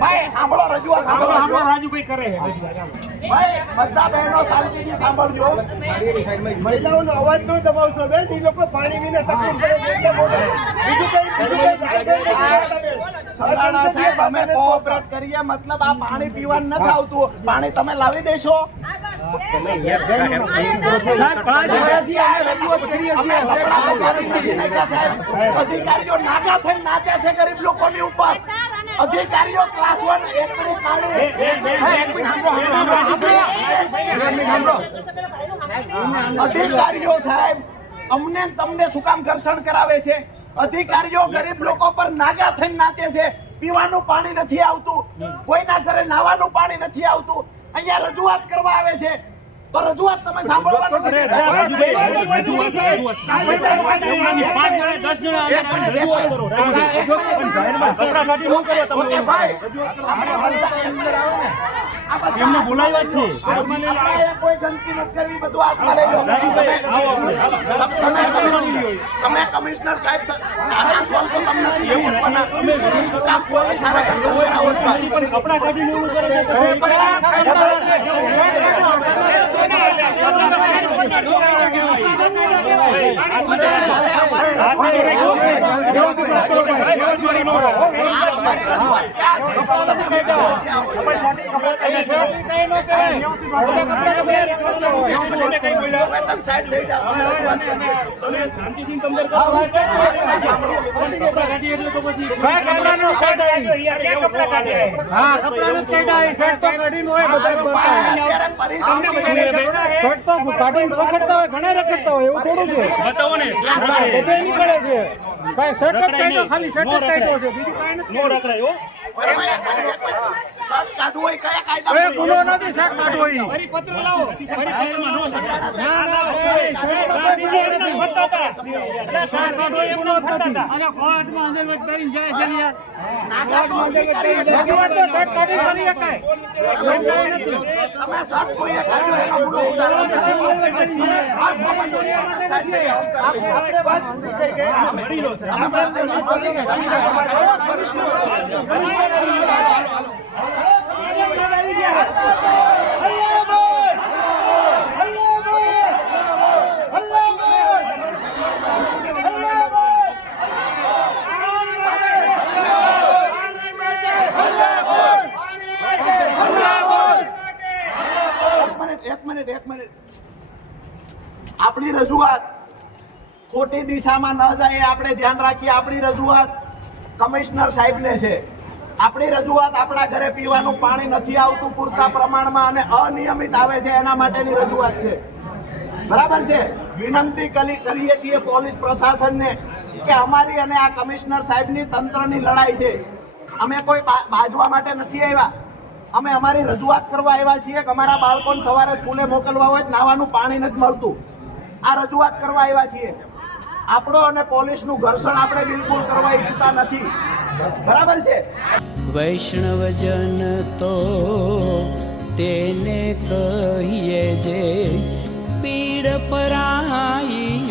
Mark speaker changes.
Speaker 1: ભાઈ સાંભળો રજૂઆત સાંભળો.
Speaker 2: હમણાં રાજુભાઈ કરે
Speaker 1: ભાઈ બધા બહેનો શાંતિથી સાંભળજો.
Speaker 3: મહિલાઓનો અવાજ ન દબાવશો બેન. એ લોકો પાણી વિના તકલીફ પડે. બીજું કઈ
Speaker 1: અમે કોઓપરેટ કરીએ મતલબ આ પાણી પીવાનું નથી આવતું. પાણી તમે લાવી દેશો.
Speaker 2: સાહેબ પાંચ હજારથી અમે રજૂઆત કરીએ છીએ.
Speaker 1: કપડાં ઉતારી નથી નાખ્યા, સાહેબ. અધિકારીઓ નાગા થઈ નાચે છે ગરીબ લોકોની ઉપર. અધિકારીઓ ક્લાસ વન એક મિનિટ. અધિકારીઓ સાહેબ અમને તમને શું કામ ઘર્ષણ કરાવે છે? અધિકારીઓ ગરીબ લોકો પર નાગા થઈને નાચે છે. પીવાનું પાણી નથી આવતું. કોઈના ઘરે નાવાનું પાણી નથી આવતું. અહીંયા રજૂઆત કરવા આવે છે. તો રજૂઆત તમે સાંભળવા ભાઈ.
Speaker 2: એમને બોલાવ્યા છે
Speaker 1: આપણે કોઈ ગંદકી નથી કરવી બધું હાથમાં લઈ લો
Speaker 2: રાજુભાઈ આવો આપણે, હાલો.
Speaker 1: તમે કમિશનર સાહેબ આના સોલ્વ તો તમને એવું અમે કામ કોઈ સારા કરશો કોઈ છો?
Speaker 2: પણ કપડાં કાઢીને એવું કરે છે
Speaker 3: શર્ટ
Speaker 2: કાઢે?
Speaker 3: તો કાઢીને રખડતા હોય ઘણા રખડતા હોય એવું થોડું છે
Speaker 2: બતાવો ને
Speaker 3: બધે નીકળે છે ભાઈ કાઢ્યો
Speaker 2: નહીં.
Speaker 3: ખાલી કાઢ્યો
Speaker 2: રખડાય.
Speaker 3: છે બીજું કાંઈ નથી
Speaker 2: નો રખડાય હો.
Speaker 1: શર્ટ કાઢવું હોય કયા
Speaker 3: કોઈ
Speaker 1: કાયદા
Speaker 3: ગુનો નથી શર્ટ કાઢવો ઈ.
Speaker 2: ફરી પત્ર લાવો ફરી પત્રમાં નો સજાય.
Speaker 3: ના, ના, એ શર્ટ તો કોઈ ગુનો શર્ટ કાઢવો એ ગુનો નથી
Speaker 2: અને કોર્ટમાં અંદર કરીને જાય છે યાર. કોર્ટમાં અંદર કરીને જાય
Speaker 3: તો શર્ટ કાઢીને કરી શકાય નથી.
Speaker 1: તમે શર્ટ કોઈએ કાઢ્યો એનો ગુનો ઉતારો નથી. આ સમસ્યા સાહેબ લઈ જાઓ.
Speaker 3: આપણે વાત થઈ ગઈ
Speaker 2: મળી લો સર.
Speaker 1: એક મિનિટ એક મિનિટ એક મિનિટ આપણી રજૂઆત. ખોટી દિશામાં ન જાય આપણે ધ્યાન રાખીએ, આપણી રજૂઆત કમિશનર સાહેબને છે. આપણી રજૂઆત આપણા ઘરે પીવાનું પાણી નથી આવતું પૂરતા પ્રમાણમાં અને અનિયમિત આવે છે, એના માટેની રજૂઆત છે. બરાબર છે? વિનંતી કરી- કરીએ છીએ પોલીસ પ્રશાસનને કે અમારી અને આ કમિશનર સાહેબની તંત્રની લડાઈ છે. અમે કોઈ બાજવા માટે નથી આવ્યા. અમે અમારી રજૂઆત કરવા આવ્યા છીએ કે અમારા બાળકોને સવારે સ્કૂલે મોકલવા હોય નાવાનું પાણી નથી મળતું. આ રજૂઆત કરવા આવ્યા છીએ. આપણો અને પોલીસનું ઘર્ષણ આપણે બિલકુલ કરવા ઈચ્છતા નથી. બરાબર છે?
Speaker 4: વૈષ્ણવજન તો તેને કહીએ જે પીડ પરાઈ